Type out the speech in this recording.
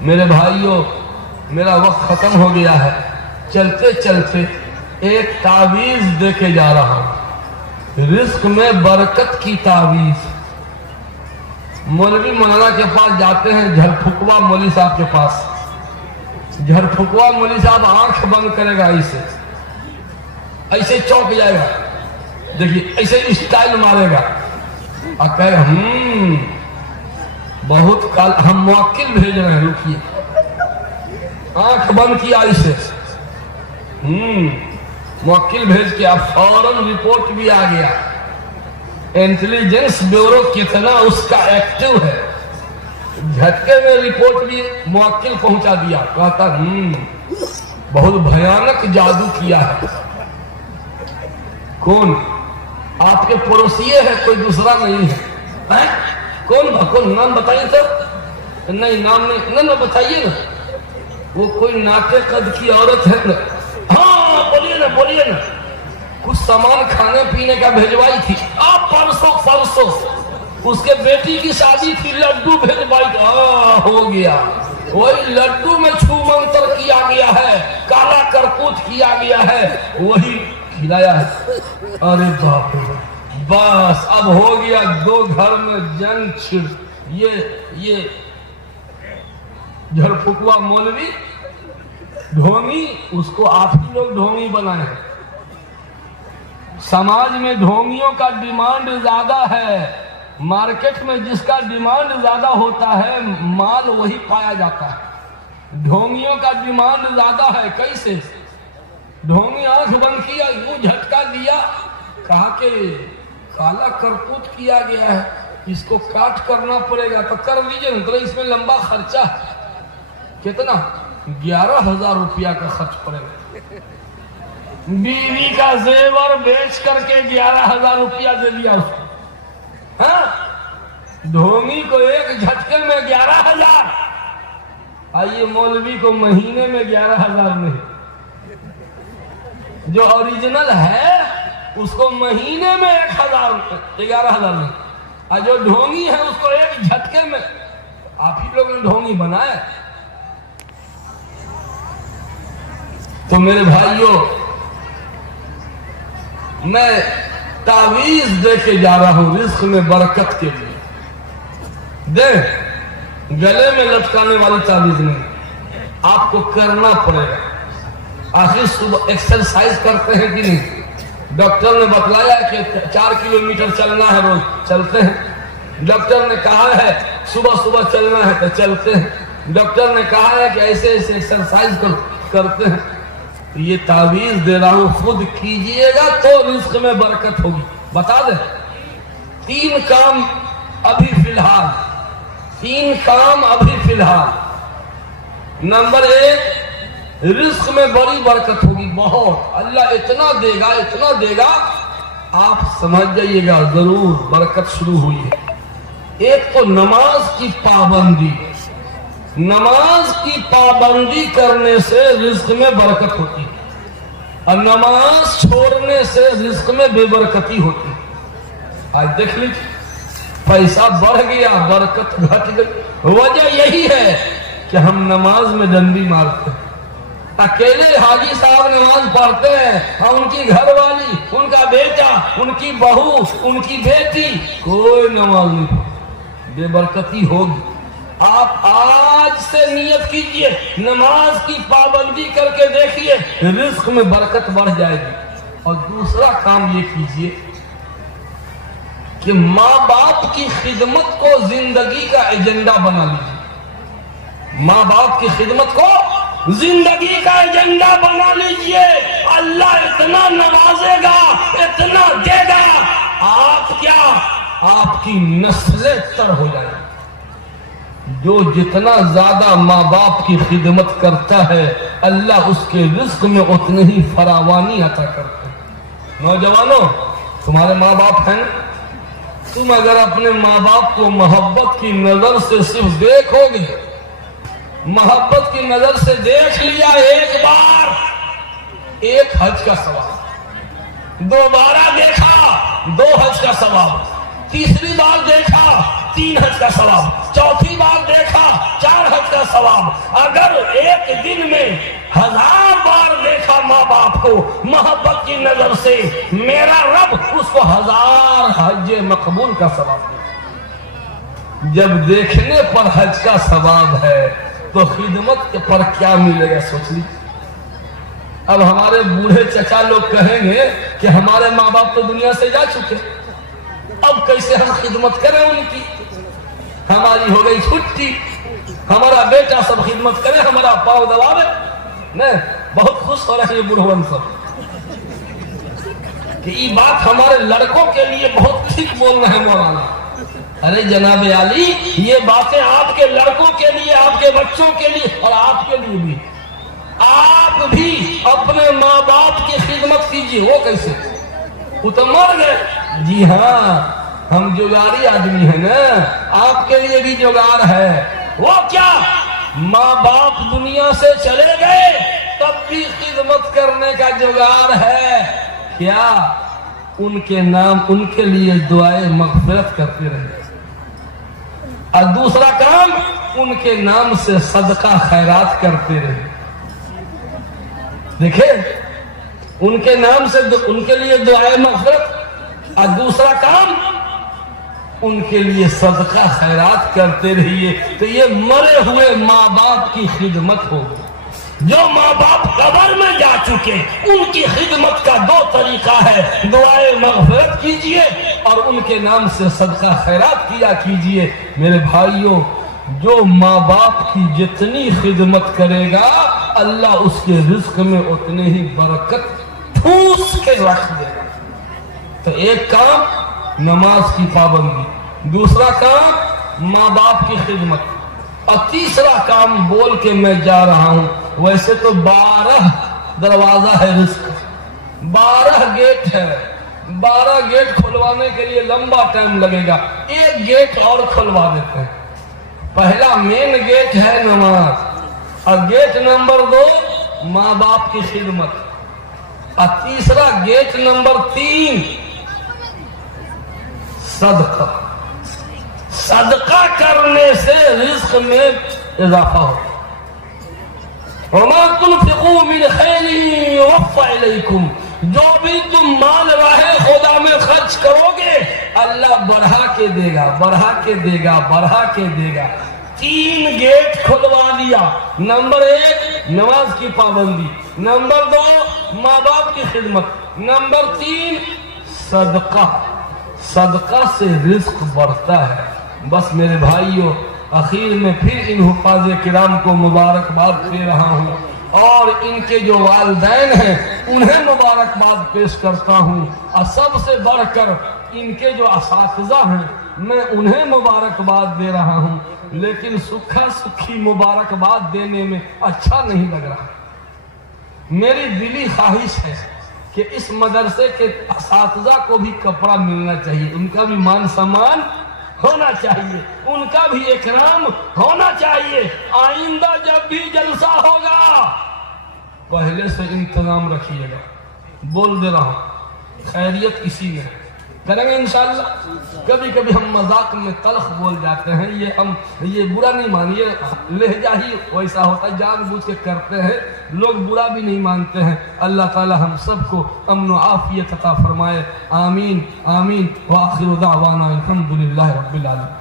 میرے بھائیوں میرا وقت ختم ہو گیا ہے، چلتے چلتے ایک تعویذ دے کے جا رہا ہوں، رزق میں برکت کی تعویذ۔ مولوی مولانا کے پاس جاتے ہیں، جھرپھکوا مولوی صاحب کے پاس۔ جھرپھکوا مولوی صاحب آنکھ بند کرے گا، ایسے چونک جائے گا، دیکھیے ایسے اسٹائل مارے گا اور کہے بہت کال ہم موکل بھیج رہے ہیں، رکیے۔ آنکھ بند کیا ایسے، موکل بھیج کے اب فوراً رپورٹ بھی آ گیا۔ انٹیلیجنس بیورو کتنا اس کا ایکٹیو ہے، جھٹکے میں رپورٹ بھی موکل پہنچا دیا، کہتا بہت بھیانک جادو کیا ہے۔ کون؟ آپ کے پڑوسی ہے، کوئی دوسرا نہیں ہے۔ کون نام بتائیے تو؟ نہیں نام نہیں، نہ بتائیے نا۔ وہ کوئی ناٹے قد کی عورت ہے نا؟ ہاں بولیے نا کچھ سامان کھانے پینے کا بھیجوائی تھی آپ پرسوں اس کے بیٹی کی شادی تھی، لڈو بھیجوائی، ہو گیا وہی لڈو میں چھو منتر کیا گیا ہے، کالا کرتوت کیا گیا ہے، وہی کھلایا ہے۔ ارے باپ رے، بس اب ہو گیا دو گھر میں جنگ چھڑ۔ یہ جھرپھکوا مولوی ڈھونگی، اس کو آپ ہی لوگ ڈھونگی بنائے ہیں۔ سماج میں ڈھونگیوں کا ڈیمانڈ زیادہ ہے، مارکیٹ میں جس کا ڈیمانڈ زیادہ ہوتا ہے مال وہی پایا جاتا ہے۔ ڈھونگیوں کا ڈیمانڈ زیادہ ہے۔ کیسے؟ ڈھونگی آنکھ بند کیا، یوں جھٹکا دیا، کہا کہ کالا کرتوت کیا گیا ہے، اس کو کاٹ کرنا پڑے گا۔ تو کر لیجیے نا، اس میں لمبا خرچہ ہے۔ کتنا؟ 11,000 روپیہ کا خرچ پڑے گا۔ بیوی کا زیور بیچ کر کے 11,000 روپیہ دے دیا اس کو۔ ڈھونگی کو ایک جھٹکے میں 11,000، آئیے مولوی کو مہینے میں 11,000 نہیں، جو اوریجنل ہے اس کو مہینے میں 11,000 نہیں، اور جو ڈھونگی ہے اس کو ایک جھٹکے میں۔ آپ ہی لوگوں نے ڈھونگی بنائے۔ تو میرے بھائیوں میں تعویذ دے کے جا رہا ہوں رزق میں برکت کے لیے۔ گلے میں لٹکانے والی تعویذ نہیں، آپ کو کرنا پڑے گا۔ آخر صبح ایکسرسائز کرتے ہیں کہ نہیں؟ ڈاکٹر نے بتلایا کہ 4 کلومیٹر چلنا ہے، روز چلتے ہیں۔ ڈاکٹر نے کہا ہے صبح چلنا ہے تو چلتے ہیں۔ ڈاکٹر نے کہا ہے کہ ایسے ایکسرسائز کرتے ہیں۔ یہ تعویذ دے رہا ہوں، خود کیجئے گا تو رزق میں برکت ہوگی۔ بتا دیں 3 کام ابھی فی الحال۔ نمبر 1، رزق میں بڑی برکت ہوگی، بہت، اللہ اتنا دے گا آپ سمجھ جائیے گا ضرور برکت شروع ہوئی ہے۔ ایک تو نماز کی پابندی، نماز کی پابندی کرنے سے رزق میں برکت ہوتی ہے، اور نماز چھوڑنے سے رزق میں بے برکتی ہوتی ہے۔ آج دیکھ لیجیے، پیسہ بڑھ گیا، برکت گھٹ گئی۔ وجہ یہی ہے کہ ہم نماز میں ڈنڈی مارتے ہیں۔ اکیلے حاجی صاحب نماز پڑھتے ہیں، اور ان کی گھر والی، ان کا بیٹا، ان کی بہو، ان کی بیٹی کوئی نماز نہیں پڑھتی، بے برکتی ہوگی۔ آپ آج سے نیت کیجئے، نماز کی پابندی کر کے دیکھیے، رزق میں برکت بڑھ جائے گی۔ اور دوسرا کام یہ کیجئے کہ ماں باپ کی خدمت کو زندگی کا ایجنڈا بنا لیجئے۔ ماں باپ کی خدمت کو زندگی کا ایجنڈا بنا لیجئے، اللہ اتنا نوازے گا، اتنا دے گا، آپ کی نسلیں تر ہو جائیں۔ جو جتنا زیادہ ماں باپ کی خدمت کرتا ہے اللہ اس کے رزق میں اتنی ہی فراوانی عطا کرتا ہے۔ نوجوانوں، تمہارے ماں باپ ہیں، تم اگر اپنے ماں باپ کو محبت کی نظر سے صرف دیکھو گے، محبت کی نظر سے دیکھ لیا ایک بار، 1 حج کا ثواب، دوبارہ دیکھا 2 حج کا ثواب، تیسری بار دیکھا 3 حج کا ثواب۔ چوتھی بار دیکھا 4 حج کا ثواب. اگر ایک دن میں 1000 بار دیکھا ماں باپ کو محبت کی نظر سے، میرا رب اس کو 1000 حج مقبول کا ثواب دے. جب دیکھنے پر حج کا ثواب ہے تو خدمت پر کیا ملے گا سوچ لی. اب ہمارے بوڑھے چچا لوگ کہیں گے کہ ہمارے ماں باپ تو دنیا سے جا چکے، اب کیسے ہم خدمت کریں ان کی، ہماری ہو گئی چھٹی، ہمارا بیٹا سب خدمت کرے، ہمارا پاؤں دباوے. نہیں، بہت خوش ہو رہے ہیں بوڑھون سب کہ یہ بات ہمارے لڑکوں کے لیے بہت ٹھیک بول رہے ہیں مولانا. ارے جناب عالی، یہ باتیں آپ کے لڑکوں کے لیے، آپ کے بچوں کے لیے اور آپ کے لیے بھی. آپ بھی اپنے ماں باپ کی خدمت کیجیے. وہ کیسے؟ وہ تو مر گئے. جی ہاں، ہم جگاری آدمی ہیں نا، آپ کے لیے بھی جگار ہے. وہ کیا؟ ماں باپ دنیا سے چلے گئے تب بھی خدمت کرنے کا جگار ہے. کیا؟ ان کے نام، ان کے لیے دعائیں مغفرت کرتے رہے. اور دوسرا کام، ان کے نام سے صدقہ خیرات کرتے رہے. دیکھیں، ان کے نام سے ان کے لیے دعائیں مغفرت، اور دوسرا کام ان کے لیے صدقہ خیرات کرتے رہیے. تو یہ مرے ہوئے ماں باپ کی خدمت ہوگی. جو ماں باپ قبر میں جا چکے ان کی خدمت کا 2 طریقہ ہے، دعائیں مغفرت کیجئے اور ان کے نام سے صدقہ خیرات کیا کیجئے. میرے بھائیوں، جو ماں باپ کی جتنی خدمت کرے گا اللہ اس کے رزق میں اتنے ہی برکت ٹھوس کے رکھ دے گا. تو ایک کام نماز کی پابندی، دوسرا کام ماں باپ کی خدمت، اور تیسرا کام بول کے میں جا رہا ہوں. ویسے تو 12 دروازہ ہے رزق، 12 گیٹ ہے. 12 گیٹ کھلوانے کے لیے لمبا ٹائم لگے گا. ایک گیٹ اور کھلوا دیتے ہیں. پہلا مین گیٹ ہے نماز، اور گیٹ نمبر 2 ماں باپ کی خدمت، اور تیسرا گیٹ نمبر 3 صدقہ. صدقہ کرنے سے رزق میں اضافہ ہو. وَمَا تُنْفِقُوا مِنْ خَيْرٍ يُوَفَّ إِلَيْكُمْ. جو بھی تم مال راہ خدا میں خرچ کرو گے اللہ بڑھا کے دے گا، بڑھا کے دے گا، بڑھا کے دے گا. 3 گیٹ کھلوا دیا. نمبر 1 نماز کی پابندی، نمبر 2 ماں باپ کی خدمت، نمبر 3 صدقہ. صدقہ سے رزق بڑھتا ہے. بس میرے بھائیوں، اخیر میں پھر ان حفاظ کرام کو مبارکباد دے رہا ہوں، اور ان کے جو والدین ہیں انہیں مبارکباد پیش کرتا ہوں، اور سب سے بڑھ کر ان کے جو اساتذہ ہیں میں انہیں مبارکباد دے رہا ہوں. لیکن سکھا سکھی مبارکباد دینے میں اچھا نہیں لگ رہا. میری دلی خواہش ہے کہ اس مدرسے کے اساتذہ کو بھی کپڑا ملنا چاہیے، ان کا بھی مان سمان ہونا چاہیے، ان کا بھی اکرام ہونا چاہیے. آئندہ جب بھی جلسہ ہوگا پہلے سے انتظام رکھیے گا. بول دے رہا ہوں، خیریت اسی میں کریں گے انشاءاللہ. کبھی کبھی ہم مذاق میں تلخ بول جاتے ہیں، یہ برا نہیں مانیے، لہجہ ہی ویسا ہوتا ہے، جان بوجھ کے کرتے ہیں، لوگ برا بھی نہیں مانتے ہیں. اللہ تعالی ہم سب کو امن و عافیت عطا فرمائے. آمین آمین. وآخر دعوانا الحمدللہ رب العالمین.